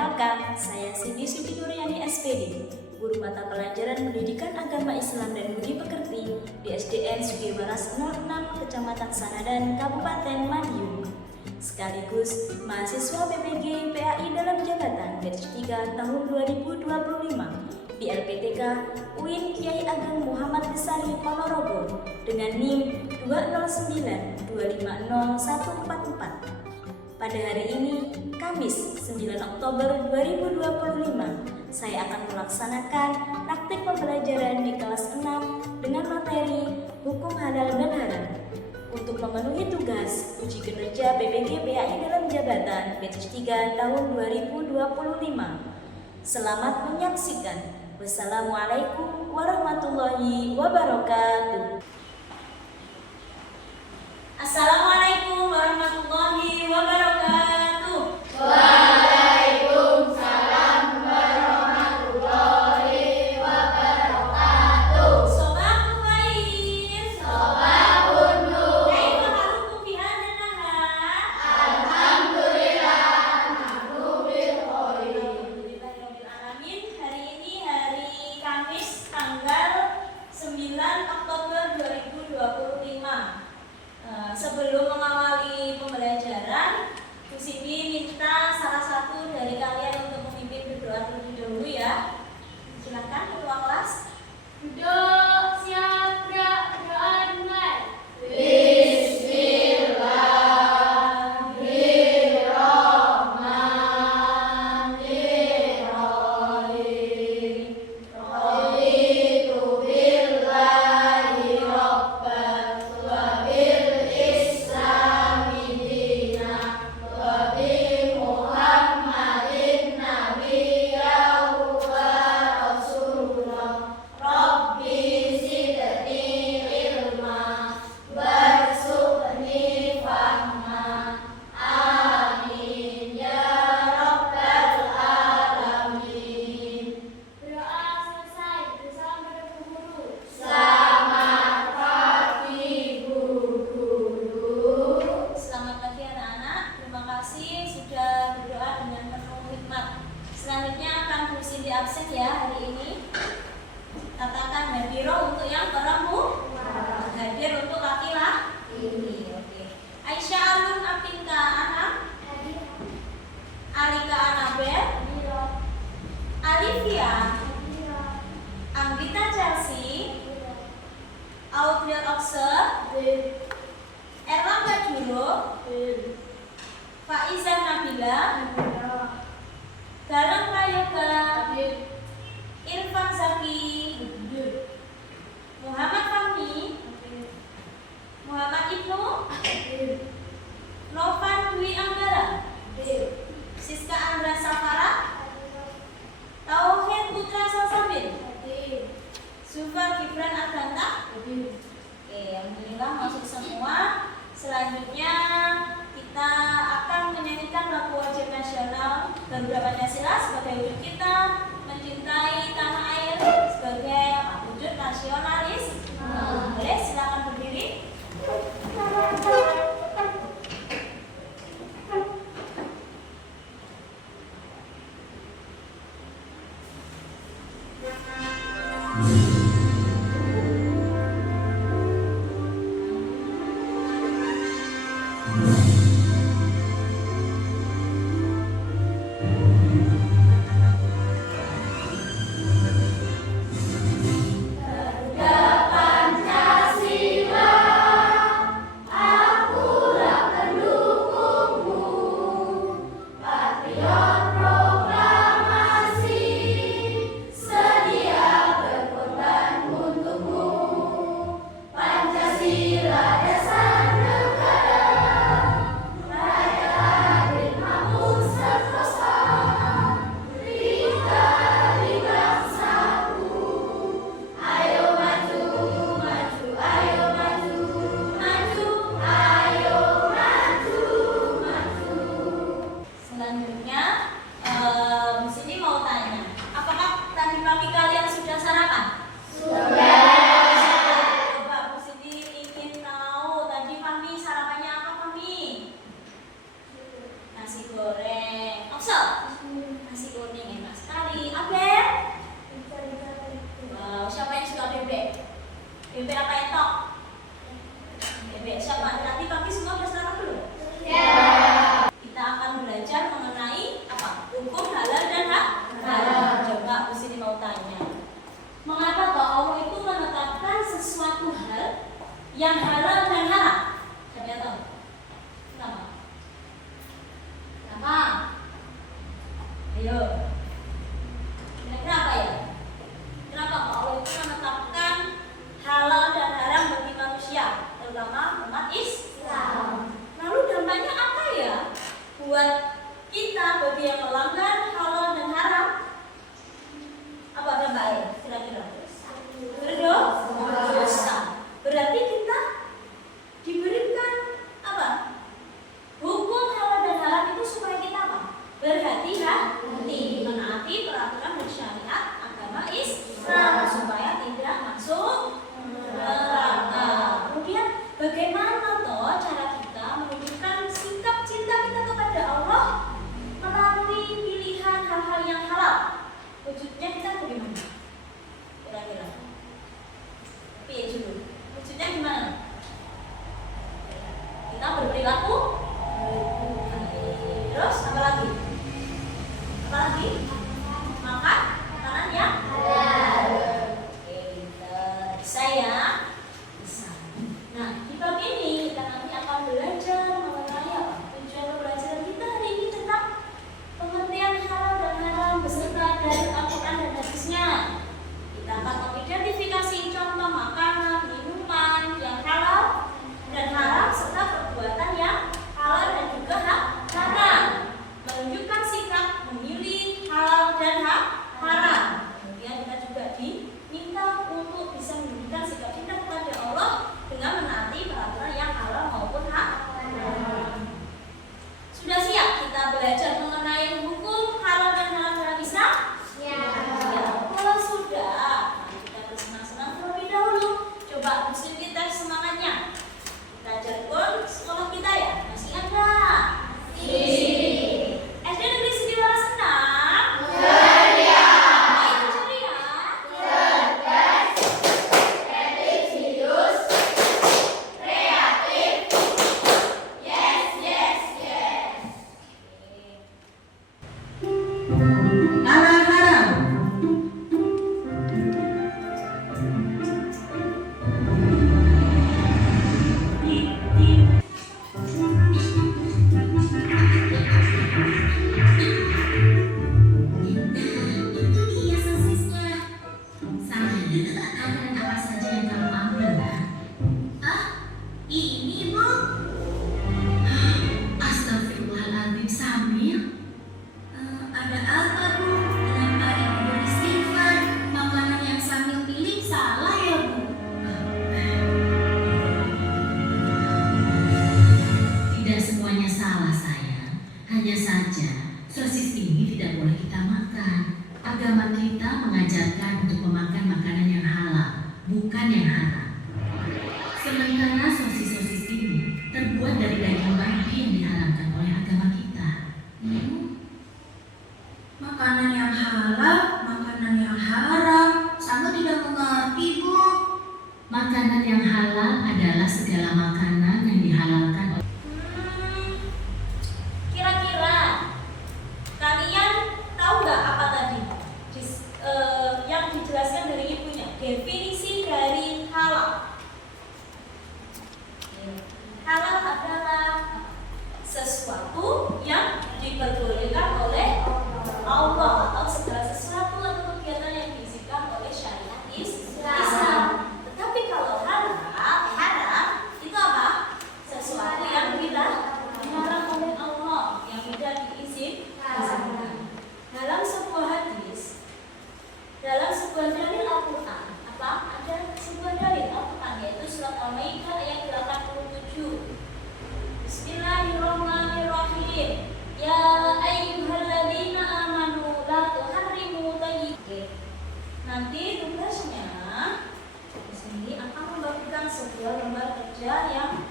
Perkenalkan, saya Cindy Siti Nuryani SPD, Guru Mata Pelajaran Pendidikan Agama Islam dan Budi Pekerti di SDN Sudiwaras 06, Kecamatan Sanadan, Kabupaten Madiun. Sekaligus mahasiswa PPG PAI dalam jabatan batch 3 tahun 2025 di LPTK UIN Kiai Ageng Muhammad Besari Ponorogo dengan NIM 209250144. Pada hari ini, Kamis 9 Oktober 2025, saya akan melaksanakan praktik pembelajaran di kelas 6 dengan materi Hukum Halal dan Haram untuk memenuhi tugas uji kinerja PPG PAI dalam jabatan batch 3 tahun 2025. Selamat menyaksikan. Wassalamualaikum warahmatullahi wabarakatuh. Assalamualaikum warahmatullahi wabarakatuh. Waalaikumsalam warahmatullahi wabarakatuh. Sobahul khair. Sobahun nur. Kaifa halukum fi hadzal nahar? Alhamdulillah, nahnu bil khair. Alhamdulillahirabbil alamin. Hari ini hari Kamis tanggal 9 Oktober 2025. Sebelum mengawali pembelajaran, Bu Siti minta salah satu dari kalian untuk memimpin berdoa terlebih dahulu ya. Silakan ketua kelas. Duduk, siap, gerak, doa dimulai. Bismillahirrahmanirrahim. Raditu billahi rabban wa bil islami dinan wa bi Muhammadin nabiyyan wa rasulah. Rabbi zidni ilma warzuqni fahma. Amin ya rabbal alamin. Doa selesai, bersama pada guru. Selamat pagi guru. Selamat pagi anak-anak. Terima kasih sudah berdoa dengan penuh hikmat. Selanjutnya akan Bu Siti absen ya hari ini. Katakan hadiro untuk yang perempuan. Hadir untuk laki-laki. Oke. Aisyah Alun Apinka Anam, Alika Anabel, Alivia, Anggita Chelsea, Audrey Oxer, Erlangga Juro, Faiza Nabila, Galang Prayoga, Irfan Zaki, Muhammad Fahmi, Muhammad Ibnu, Novan Dwi Anggara, Siska Andra Safara, Tauhid Putra Salsabil, Zufar Gibran Adanta. Oke, alhamdulillah masuk semua. Selanjutnya kita akan menyanyikan lagu wajib nasional Garuda Pancasila sebagai wujud kita mencintai tanah air sebagai wujud nasionalis. Boleh silakan berdiri. Garuda Pancasila. halal dan haram. Siapa yang tahu? Kenapa? Kenapa? Ayo. Kira-kira apa ya? Kenapa Allah itu menetapkan halal dan haram bagi manusia, terutama umat Islam? Lalu dampaknya apa ya buat kita bagi yang melanggar halal dan haram? Apa dampaknya? Kira-kira? Berdosa. Berarti kita diberikan apa? Hukum halal dan haram itu supaya kita apa? Berhati-hati, menaati peraturan dan syariat agama Islam supaya tidak masuk neraka. Kemudian bagaimana toh cara kita menunjukkan sikap cinta kita kepada Allah melalui pilihan hal-hal yang halal? Wujudnya kita bagaimana? Kira-kira? Tapi ya dulu, wujudnya gimana? Kita berperilaku. Terus apa lagi? Apa lagi? Makan makanan yang halal. Oke, bisa ya? Bisa. Nah, di bab ini kita nanti akan belajar mengenai apa? Tujuan pembelajaran kita hari ini tentang pengertian halal dan haram beserta dari Al-Quran dan hadisnya. Kita akan mengidentifikasi contoh makanan, minuman yang halal dan haram serta perbuatan yang halal dan juga haram. Menunjukkan sikap memilih halal dan haram. Kemudian kita juga diminta untuk bisa menunjukkan sikap cinta kepada Allah dengan menaati peraturan yang halal maupun haram. Sudah siap kita belajar mengenai hukum halal dan haram dalam Islam? Ya. Kalau sudah, kita bersenang-senang terlebih dahulu. Coba muslim kita semangatnya. Kita jargon sekolah kita ya, masih ada? SD Negeri Siti Waras 6. Ceria. Apa itu ceria? Cerdas, religius, kreatif. Yes, yes, yes. Halal haram. Itu dia sosisnya. Sari, makanan apa saja yang kamu ambil? Ah, ini bu. Astagfirullahaladzim, Samir. Ada apa bu? Kenapa ibu beristighfar? Makanan yang Samir pilih salah ya bu? Tidak semuanya salah sayang. Hanya saja sosis ini tidak boleh kita makan. Agama kita mengajarkan untuk memakan makanan yang halal, bukan yang haram. Sementara sosis-sosis ini terbuat dari daging babi yang diharamkan oleh agama kita. Makanan yang halal, makanan yang haram. Sama tidak mengerti, Bu. Makanan yang halal adalah segala makanan yang dihalalkan oleh Kira-kira kalian tahu nggak apa tadi? Yang dijelaskan dari ibunya, definisi dari halal. Halal adalah sesuatu yang diperbolehkan oleh Allah atau segala sesuatu atau kegiatan yang diizinkan oleh syariat Islam. Tetapi kalau haram itu apa? Sesuatu yang dilarang oleh Allah, yang tidak diizinkan. Dalam sebuah hadis, dalam sebuah dalil Al-Quran, ada sebuah dalil Al-Quran yaitu surat Al-Maidah ayat 87. Bismillahirrahmanirrahim. Ya ayyuhalladzina amanu la tuharrimu thayyibat. Nanti tugasnya di sini akan membagikan sebuah lembar kerja yang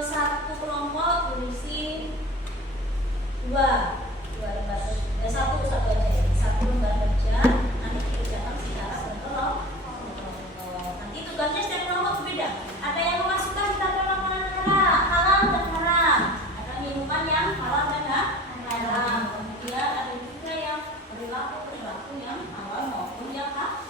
satu kelompok berisi dua lembar kerja, satu aja ya, satu lembar kerja nanti dikerjakan secara berkelompok. Nanti tugasnya setiap kelompok berbeda. Ada yang memasukkan daftar makanan halal dan haram, ada minuman yang halal dan haram, kemudian ada juga yang perilaku yang halal maupun yang haram.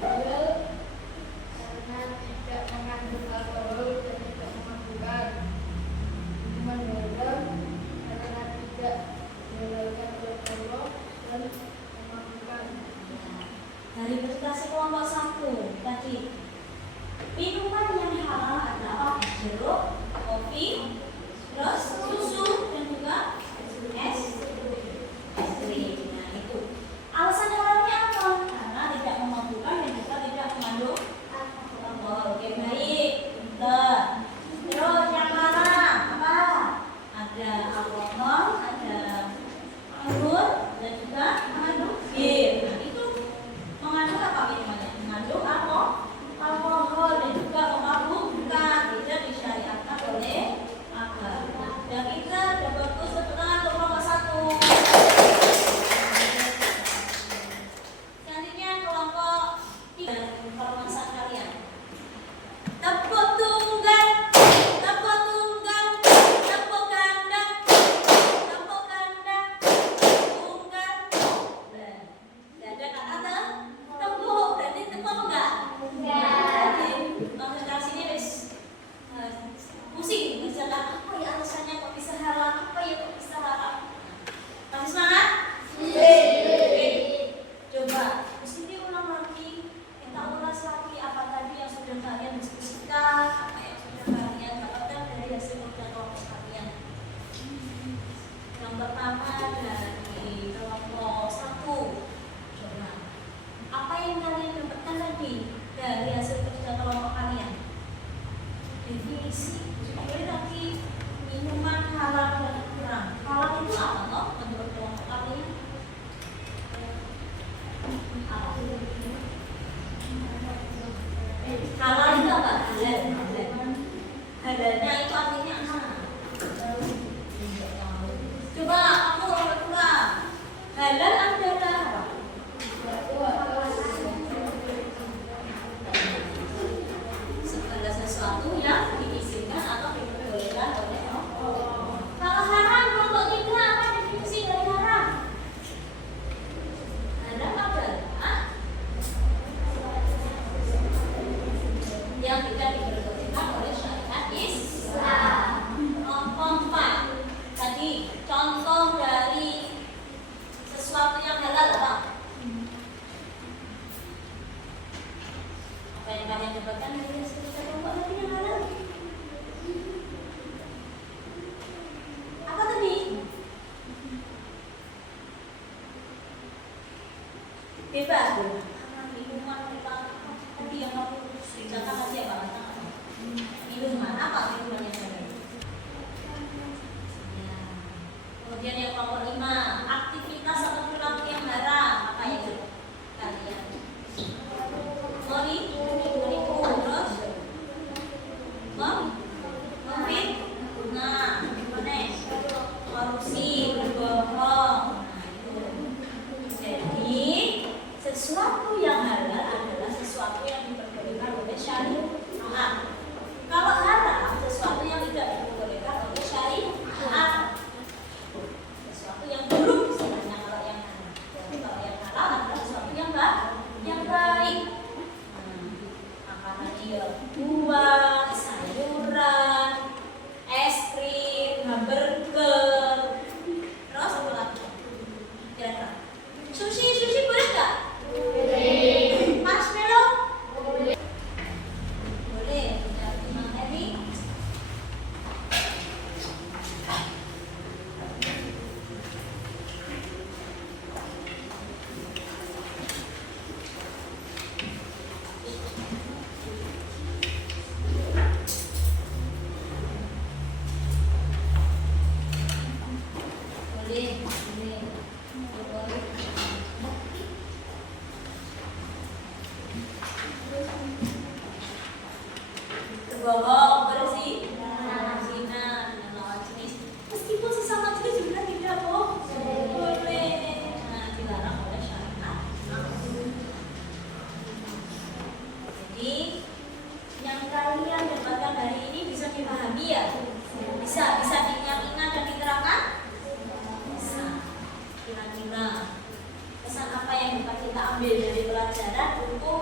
halal karena tidak mengandung alkohol dan tidak memabukkan. Minuman haram karena tidak dihalalkan oleh Allah dan memabukkan. Dari presentasi kelompok 1 tadi, minuman yang halal adalah jeruk, kopi, terus susu, dan juga es krim. Nah itu alasan halalnya apa? Karena tidak memabukkan dan juga tidak mengandung alkohol. Oke, baik, pinter. Terus yang haram apa? Ada alkohol, ada anggur, dan juga mengandung bir. Nah itu mengandung apa minumannya? Mengandung alkohol dan juga memabukkan, tidak disyariatkan oleh agama. Dan kita dapat bagus setelah kelompok 1. Selanjutnya kelompok 3, informasi kalian. Tepuk tunggal, tepuk tunggal, tepuk ganda, tepuk ganda, tunggal. Nah, ada kata tepuk, berarti tepuk enggak? Berarti konsentrasinya wis pusing berjalan, apa ya alasannya kok bisa halal, apa ya kok bisa halal. Masih semangat? Oke. Coba mesti diulang lagi, kita ulas lagi apa tadi yang sudah kalian diskusikan, apa yang sudah kalian dapatkan dari hasil kerja kelompok kalian. Yang pertama dari kelompok 1. Coba apa yang kalian dapatkan tadi dari hasil kerja kelompok kalian? Definisi. Jadi tadi minuman halal dan haram. Halal itu apa toh menurut kelompok kalian? Halal itu apa? Halal. Halalnya itu artinya apa? Coba aku ulang. Halal adalah apa? Segala sesuatu yang diizinkan atau diperbolehkan oleh Allah. Kalau haram kelompok 3 apa definisi dari haram? Haram adalah yang tidak diperbolehkan oleh syariat Islam. Kelompok 4 tadi contoh dari sesuatu yang halal apa? Apa yang kalian dapatkan dari hasil kelompok tadi yang halal? Apa tadi? Bebas. Minuman tadi yang kamu ceritakan tadi apa? Minuman apa minuman yang tadi? Ya. Kemudian yang kelompok 5, aktivitas atau perilaku yang haram, apa itu? Kalian menipu, terus memfitnah, korupsi, berbohong. Jadi sesuatu yang halal adalah sesuatu yang diperbolehkan oleh syariat. Kalau haram, sesuatu yang tidak diperbolehkan oleh syariat. Sesuatu yang buruk sebenarnya kalau yang halal. Tapi kalau yang halal adalah sesuatu yang baik. Makanan dia buah, sayuran, es krim, hamburger, terus apa lagi? Kira-kira sushi boleh nggak? Marshmallow? Boleh. Jadi materi. Berbohong, bersih, zina, dan lawan jenis. Meskipun sesama jenis juga tidak boleh. Nah, dilarang oleh syariat. Jadi, yang kalian dapatkan hari ini bisa dipahami ya? Bisa diingat-ingat dan diterapkan? Bisa. Kira-kira pesan apa yang dapat kita ambil dari pelajaran buku